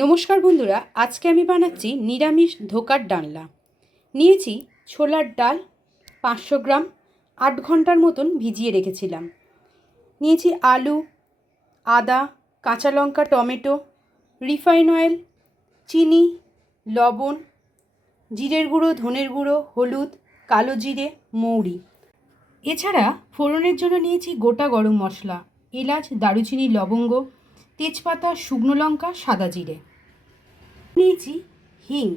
নমস্কার বন্ধুরা, আজকে আমি বানাচ্ছি নিরামিষ ধোকার ডালনা। নিয়েছি ছোলার ডাল পাঁচশো গ্রাম, আট ঘণ্টার মতন ভিজিয়ে রেখেছিলাম। নিয়েছি আলু, আদা, কাঁচা লঙ্কা, টমেটো, রিফাইন অয়েল, চিনি, লবণ, জিরের গুঁড়ো, ধনের গুঁড়ো, হলুদ, কালো জিরে, মৌরি। এছাড়া ফোড়নের জন্য নিয়েছি গোটা গরম মশলা, এলাচ, দারুচিনি, লবঙ্গ তেজপাতা, শুকনো লঙ্কা, সাদা জিরে। নিয়েছি হিং।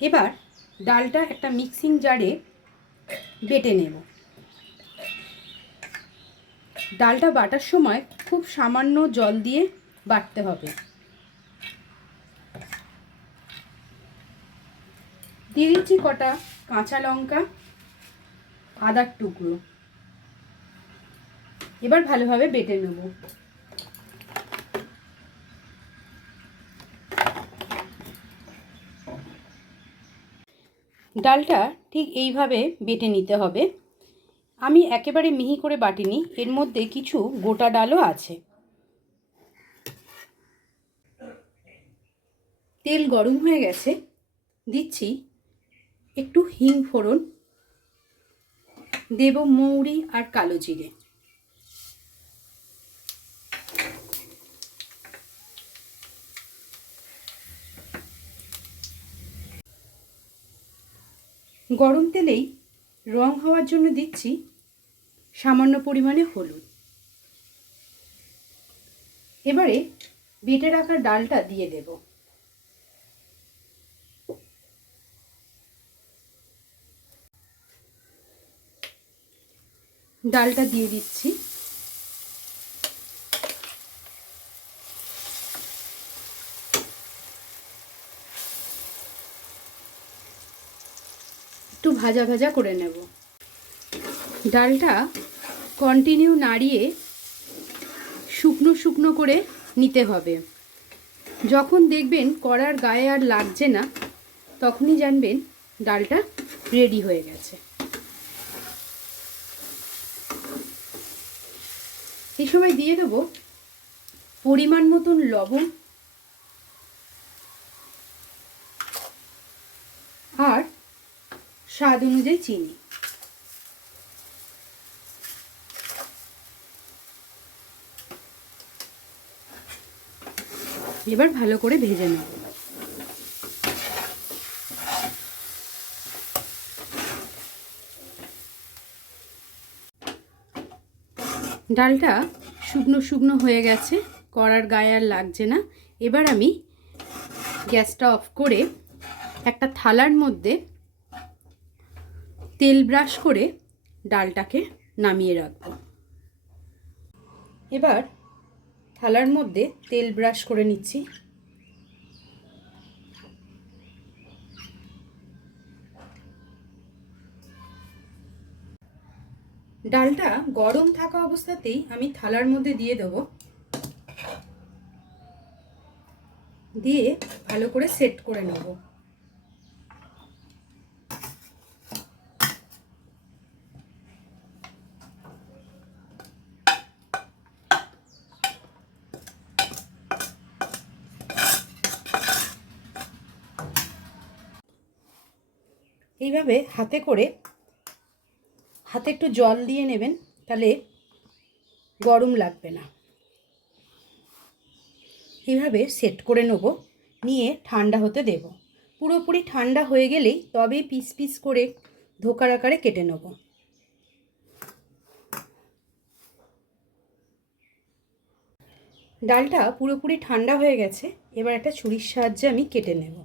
এবার ডালটা একটা মিক্সিং জারে বেটে নেব। ডালটা বাটার সময় খুব সামান্য জল দিয়ে বাটতে হবে। দিয়ে দিচ্ছি কটা কাঁচা লঙ্কা। আদার টুকরো। এবার ভালোভাবে বেটে নেব। ডালটা ঠিক এইভাবে বেটে নিতে হবে। আমি একেবারে মিহি করে বাটিনি, এর মধ্যে কিছু গোটা ডালও আছে। তেল গরম হয়ে গেছে, দিচ্ছি একটু হিং ফোড়ন। দেব মৌরি আর কালো জিরে গরম তেলেই রং হওয়ার জন্য দিচ্ছি সামান্য পরিমাণে হলুদ। এবারে বেটে রাখা ডালটা দিয়ে দেব। ডালটা দিয়ে দিচ্ছি। একটু ভাজা ভাজা করে নেব। ডালটা কন্টিনিউ নাড়িয়ে শুকনো শুকনো করে নিতে হবে। যখন দেখবেন কড়ার গায়ে আর লাগছে না, তখনই জানবেন ডালটা রেডি হয়ে গেছে। এই সময় দিয়ে দেবো পরিমাণ মতন লবণ আর স্বাদ অনুযায়ী চিনি। এবার ভালো করে ভেজে নেব। ডালটা শুকনো শুকনো হয়ে গেছে করার গায়ে আর লাগছে না। এবার আমি গ্যাসটা অফ করে একটা থালার মধ্যে তেল ব্রাশ করে ডালটাকে নামিয়ে রাখব। এবার থালার মধ্যে তেল ব্রাশ করে নিচ্ছি। ডালটা গরম থাকা অবস্থাতেই আমি থালার মধ্যে দিয়ে দেব। দিয়ে ভালো করে সেট করে নেব। এইভাবে হাতে করে হাতে একটু জল দিয়ে নেবেন, তাহলে গরম লাগবে না। এইভাবে সেট করে নেব, নিয়ে ঠান্ডা হতে দেব। পুরোপুরি ঠান্ডা হয়ে গেলেই তবেই পিস পিস করে ধোকার আকারে কেটে নেব। ডালটা পুরোপুরি ঠান্ডা হয়ে গেছে, এবার একটা ছুরির সাহায্যে আমি কেটে নেব।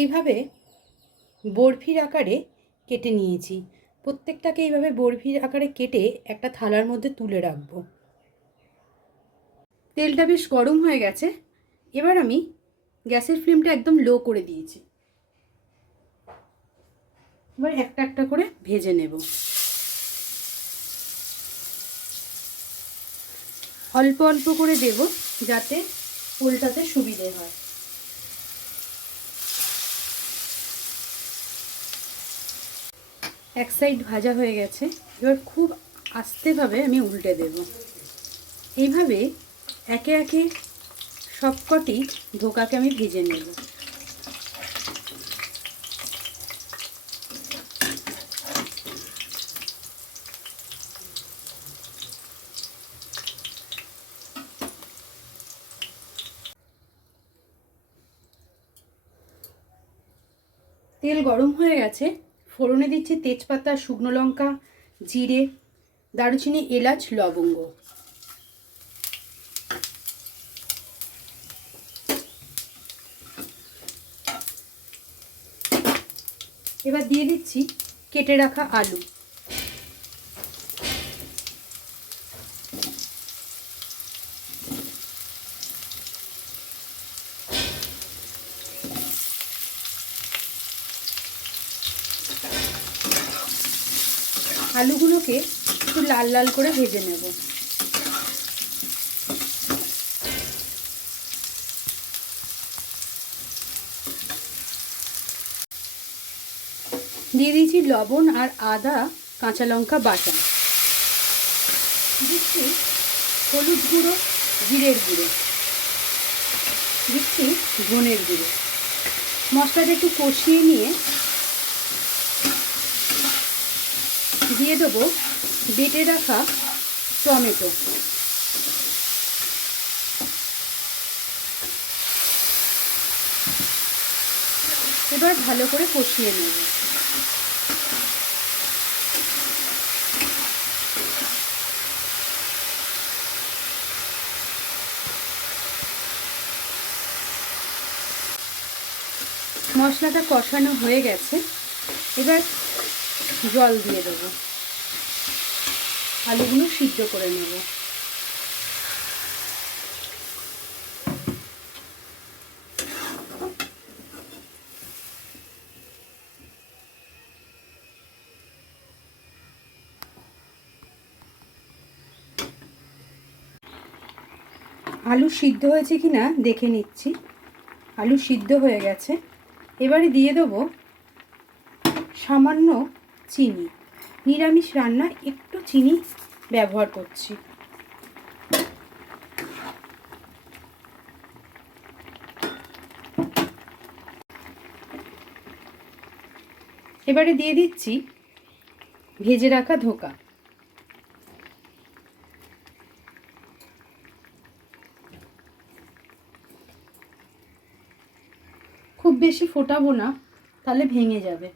এইভাবে বরফির আকারে কেটে নিয়েছি। প্রত্যেকটাকে এইভাবে বরফির আকারে কেটে একটা থালার মধ্যে তুলে রাখব। তেলটা বেশ গরম হয়ে গেছে। এবার আমি গ্যাসের ফ্লেমটা একদম লো করে দিয়েছি। এবার একটা একটা করে ভেজে নেব। অল্প অল্প করে দেব যাতে উল্টাতে সুবিধে হয়। এক সাইড ভাজা হয়ে গেছে, এবার খুব আস্তেভাবে আমি উল্টে দেব। এইভাবে একে একে সবকটি ধোকাকে আমি ভেজে নেব। তেল গরম হয়ে গেছে ফোড়নে দিচ্ছি তেজপাতা, শুকনো লঙ্কা, জিরে, দারুচিনি, এলাচ, লবঙ্গ। এবার দিয়ে দিচ্ছি কেটে রাখা আলু। আলুগুলোকে একটু লাল লাল করে ভেজে নেব। দিয়ে দিয়েছি লবণ আর আদা, কাঁচা লঙ্কা, বাটা। দিচ্ছি হলুদ গুঁড়ো, জিরের গুঁড়ো। দিচ্ছি ধনের গুঁড়ো। মশলাটা একটু কষিয়ে নিয়ে দিয়ে দেবো বেটে রাখা টমেটো। এবার ভালো করে কষিয়ে নেব। মশলাটা কষানো হয়ে গেছে। এবার জল দিয়ে দেবো। আলুগুলো সিদ্ধ করে নেব। আলু সিদ্ধ হয়েছে কি না দেখে নিচ্ছি। আলু সিদ্ধ হয়ে গেছে। এবারে দিয়ে দেবো সামান্য চিনি। নিরামিষ রান্না একটু চিনি ব্যবহার করছি। এবারে দিয়ে দিচ্ছি ভেজে রাখা ধোকা। খুব বেশি ফোটাবো না, তাহলে ভেঙে যাবে।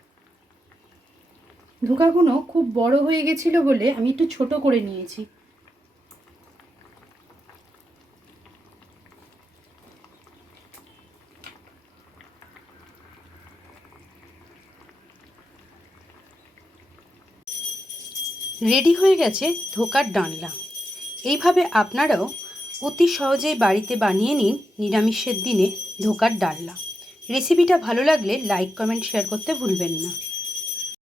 ধোকাগুলো খুব বড় হয়ে গেছিল বলে আমি একটু ছোট করে নিয়েছি। রেডি হয়ে গেছে ধোকার ডালনা এইভাবে আপনারাও অতি সহজেই বাড়িতে বানিয়ে নিন নিরামিষের দিনে ধোকার ডালনা। রেসিপিটা ভালো লাগলে লাইক, কমেন্ট, শেয়ার করতে ভুলবেন না।